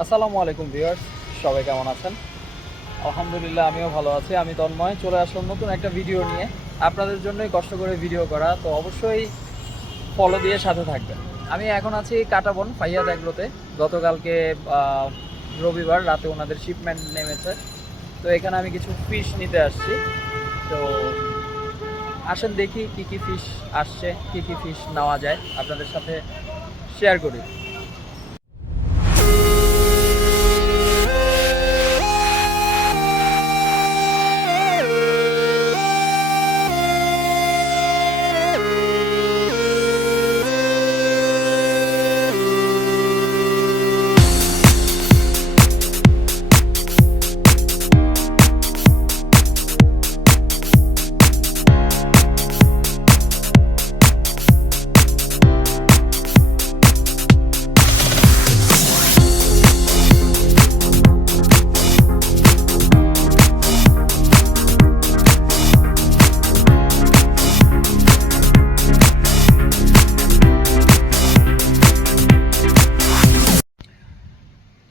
আসসালামু আলাইকুম ভিউয়ার্স, সবাই কেমন আছেন? আলহামদুলিল্লাহ, আমিও ভালো আছি। আমি তন্ময়, চলে আসলাম নতুন একটা ভিডিও নিয়ে। আপনাদের জন্যই কষ্ট করে ভিডিও করা, তো অবশ্যই ফলো দিয়ে সাথে থাকবেন। আমি এখন আছি কাটাবন ফাইয়াদ এগ্রোতে। গতকালকে আহ, রবিবার রাতে ওনাদের শিপমেন্ট নেমেছে, তো এখানে আমি কিছু ফিশ নিতে আসছি। তো আসেন দেখি কি কি ফিশ আসছে, কি কি ফিশ নেওয়া যায়, আপনাদের সাথে শেয়ার করি।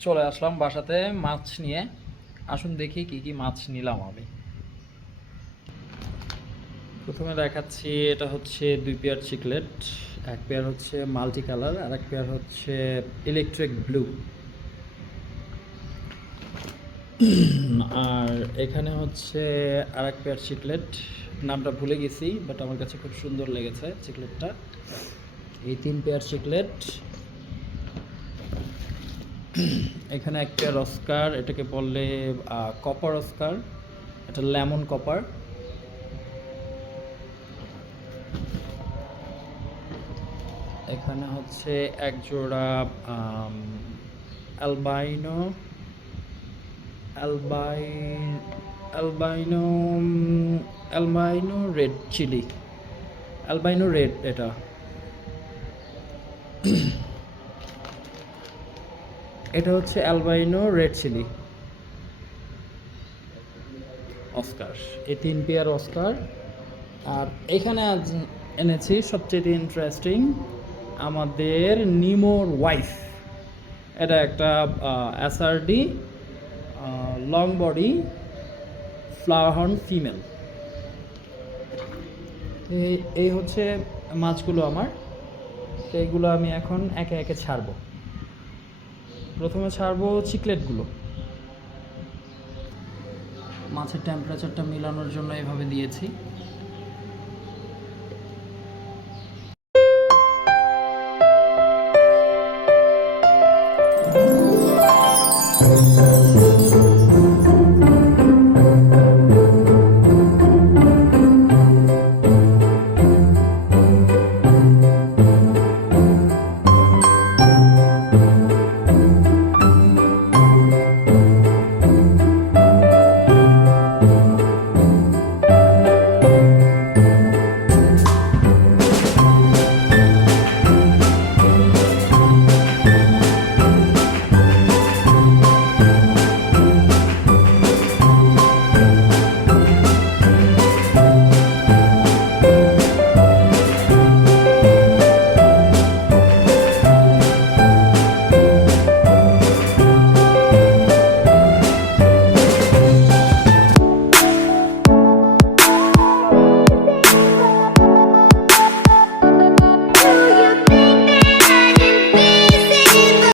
চলে আসলাম বাসাতে মাছ নিয়ে। আসুন দেখি কি কি মাছ নিলাম আমি। প্রথমে দেখাচ্ছি, এটা হচ্ছে 2 পেয়ার চিকলেট। এক পেয়ার হচ্ছে মাল্টি কালার, আর এক পেয়ার হচ্ছে ইলেকট্রিক ব্লু। আর এখানে হচ্ছে আর এক পেয়ার চিকলেট, নামটা ভুলে গেছি, বাট আমার কাছে খুব সুন্দর লেগেছে চিকলেটটা। এই 3 পেয়ার চিকলেট। এখানে এক পেয়ার অস্কার, এটাকে বললে কপার অস্কার, এটা লেমন কপার। এখানে হচ্ছে এক জোড়া অ্যালবাইনো অ্যালবাই albino albino red chilli, albino red এটা। এটা হচ্ছে অ্যালবাইনো রেড চিলি অস্কার। এই 3 পেয়ার অস্কার। আর এখানে আজ এনেছি সবচেয়ে ইন্টারেস্টিং, আমাদের নিমোর ওয়াইফ। এটা একটা SRD long body flower horn female. এই হচ্ছে মাছগুলো আমার। তো এইগুলো আমি এখন একে একে ছাড়বো। প্রথমে ছাড়বো চিকলেটগুলো। মাছের টেম্পারেচারটা মিলানোর জন্য এভাবে দিয়েছি।